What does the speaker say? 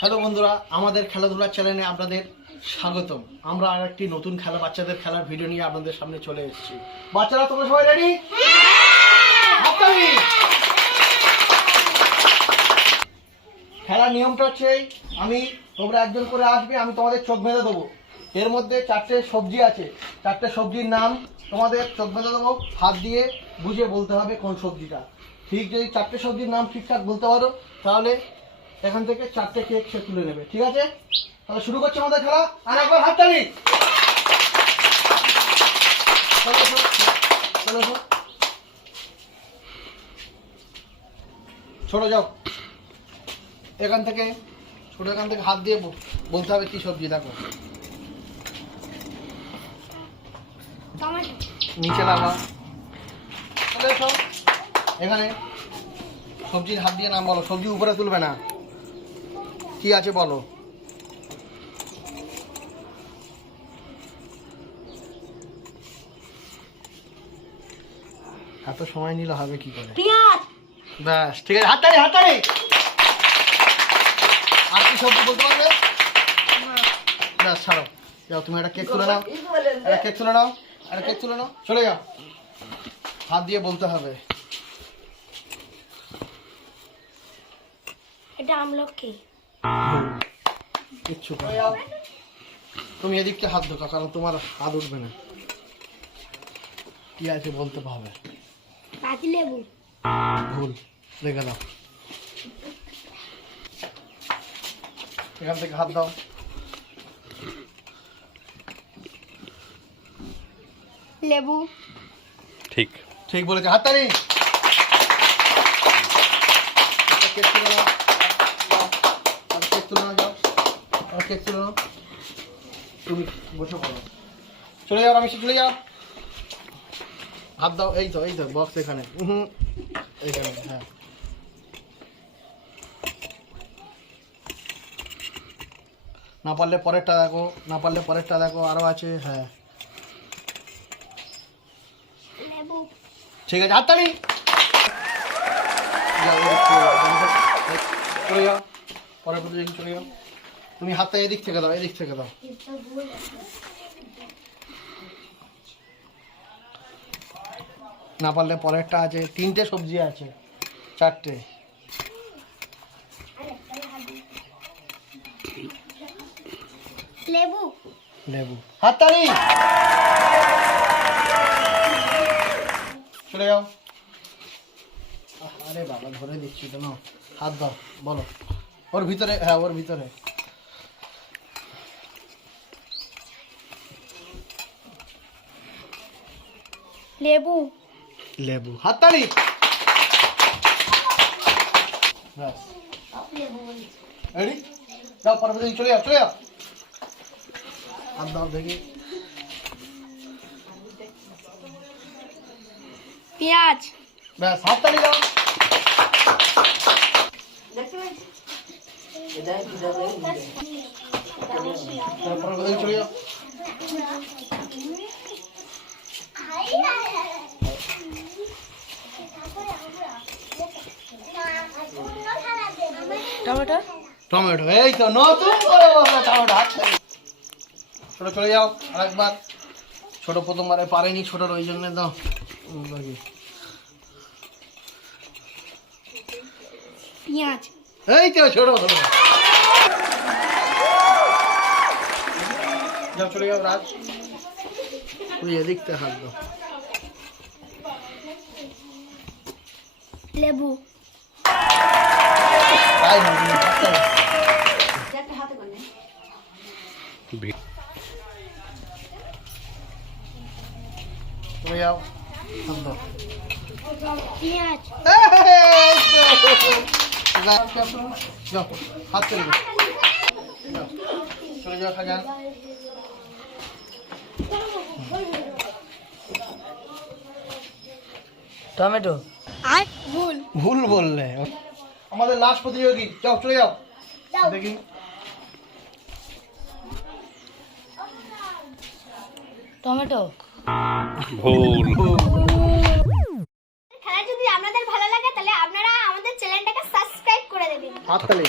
Hello বন্ধুরা, আমাদের খেলাধুলার চ্যানেলে আপনাদের স্বাগতম। আমরা আর একটি নতুন খেলা, বাচ্চাদের খেলার ভিডিও নিয়ে আপনাদের সামনে চলে এসেছি। বাচ্চারা তোমরা সবাই রেডি? খেলার নিয়মটা হচ্ছে তোমরা একজন করে আসবে, আমি তোমাদের চোখ বেঁধে দেবো। এর মধ্যে 4টে সবজি আছে, 4টে সবজির নাম তোমাদের চোখ বেঁধে দেবো, হাত দিয়ে বুঝে বলতে হবে কোন সবজিটা। ঠিক যদি 4টে সবজির নাম ঠিকঠাক বলতে পারো তাহলে এখান থেকে 4টে কেক সে তুলে নেবে। ঠিক আছে, তাহলে শুরু করছি আমাদের খেলা। আর একবার হাততালি। ছোট যাও এখান থেকে, ছোট এখান থেকে হাত দিয়ে বলতে হবে কি সবজি। দেখো নিচে লাগা, চলে এসো এখানে। সবজির হাত দিয়ে নাম বলো, সবজি উপরে তুলবে না। কি আছে বলো? এত সময় নিলে হবে কি করে? ব্যাস ঠিক আছে, হাততালি হাততালি। আর কি সবজি বলতে পারবে? ব্যাস ছাড়ো, যাও তুমি একটা কেক তুলে নাও, একটা কেক তুলে নাও, একটা কেক তুলে নাও, চলে যাও। হাত দিয়ে বলতে হবে। এটা আমলকি। কিচ্ছু তুমি এদিকটা হাত ঢোকা, কারণ তোমার হাত উঠবে না। কি আছে বলতে হবে? পাতি লেবু। ভুল, রেখে দাও। এখান থেকে হাত দাও। লেবু। ঠিক ঠিক বলেছে, হাততালি। কেক তুলে নাও, কেক তুলে নাও, যাও কেক তুলে নাও। তুমি বসে পড়ো, চলে যাও, আমি চলে যাও। হাত দাও, এই তো বক্স এখানে, এইখানে। হ্যাঁ, না পারলে পরেরটা দেখো, না পারলে পরেরটা দেখো, আরো আছে। হ্যাঁ ঠিক আছে, হাততালি। চলে যাও, পরের প্রতিযোগী চলে যাও। তুমি হাতটা এদিক থেকে দাও, এদিক থেকে দাও। না পারলে পরেরটা আছে, 3টে সবজি আছে, 4টে। লেবু। লেবু, হাততালি। চলে যাও। আরে বাবা, ধরে দিচ্ছি তো না। হাত দাও, বলো ওর ভিতরে। হ্যাঁ, ওর ভিতরে। লেবু। লেবু, হাততালি। ব্যাস, রেডি? যাও, পরে চলে যাও, চলে যাও। হাত দাও দেখি। পেঁয়াজ। ব্যাস, হাততালি দাও। তারপরে চলে যাও। টমেটো। টমেটো, এই তো নতুন করে বলবো টমেটো। ছোট চলে যাও আরেকবার। ছোট প্রথমবারে পারেনি, ছোটর ওই জন্য দাও। পেঁয়াজ। এই তো ছোট, যাও চলে যাও। রাজ, তুই এদিক থেকে হাত দাও। লেবু। তাই না, চলে যাও, হাত দাও। পেঁয়াজ। যাও, হাত চলে যাও, চলে যাও। খাজান, টমেটো। ভুল। ভুল বললে। আমাদের লাস্ট প্রতিযোগী, যাও চলে যাও দেখি। টমেটো। ভুল। খেলা যদি আপনাদের ভালো লাগে তাহলে হাততালি।